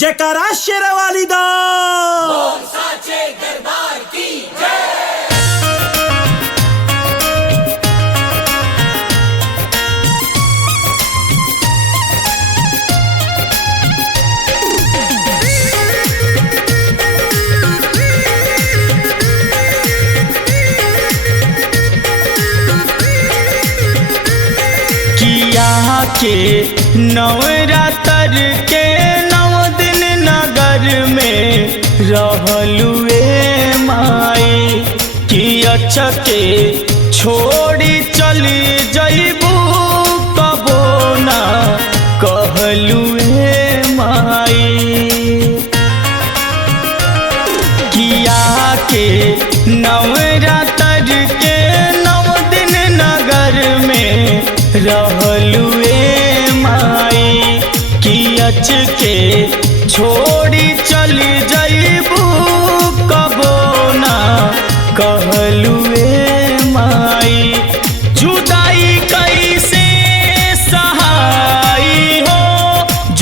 जयकारा शेरावाली दा बोल साचे दरबार की जय। किया के नवरात्र के 9 दिन नगर में रहलुए माई कि अचके छोड़ी चली जइबू कबो ना कहलुए माई किया के नवरात्र के 9 दिन नगर में रहलुए माई कि अचके छोड़ी चली जइबू कबो ना कहलुए माई जुदाई कैसे सहाई हो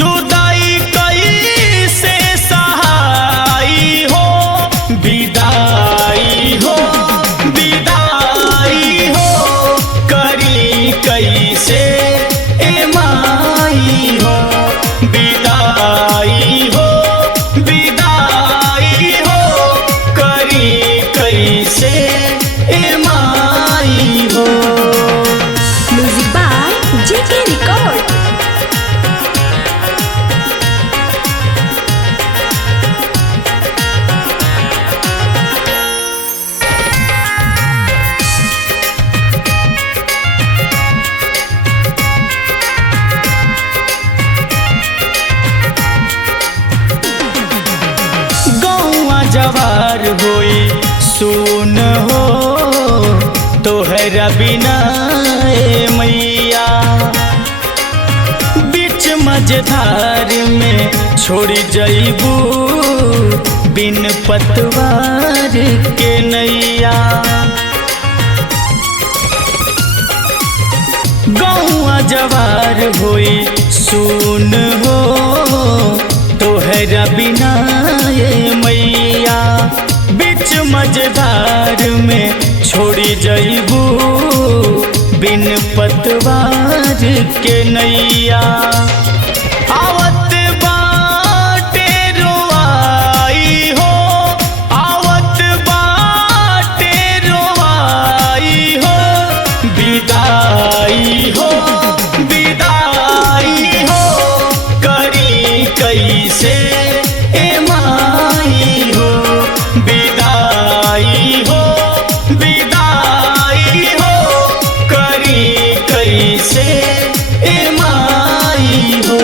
जुदाई कैसे सहाई हो विदाई हो विदाई हो करी कैसे ए माई हो विदाई हो विदाई हो करी कैसे ए माई हो। Music by JK Record. गौआ जवार होई सुन हो तोहरा बिना ए मैया बीच मझधार में छोड़ी जइबू बिन पतवार के नैया गौआ जवार होई सुन हो तोहरा बिना ये मैया बीच मझधार में छोड़ी जइबू बिन पतवार के नैया आवत बाटे रोआई हो आवत बाटे रोआई हो विदाई हो विदाई हो करी कैसे ए माई हो विदाई हो विदाई हो करी कैसे ए माई हो।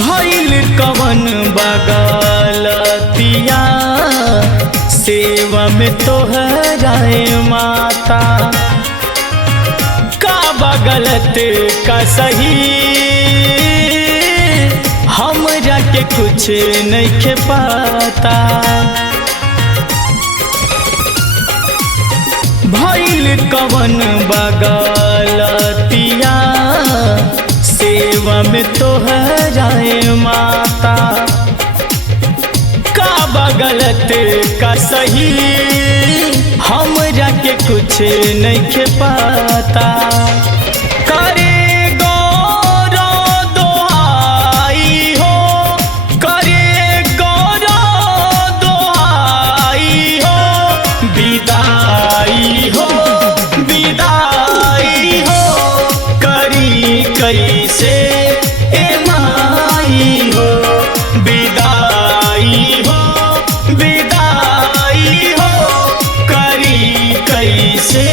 भइल कवन बगलतिया सेवा में तोहराए माता का बगलत का सही हमरा के कुछ नहीं खे पाता भइल कवन बगलतिया सेवा में तोहराए माता का बगलत का सही हमरा के कुछ नहीं खे पाता करे गौरो दोहाई हो करे गौरो दोहाई हो विदाई हो विदाई हो करी कैसे ए माई हो विदाई हो विदाई हो करी कैसे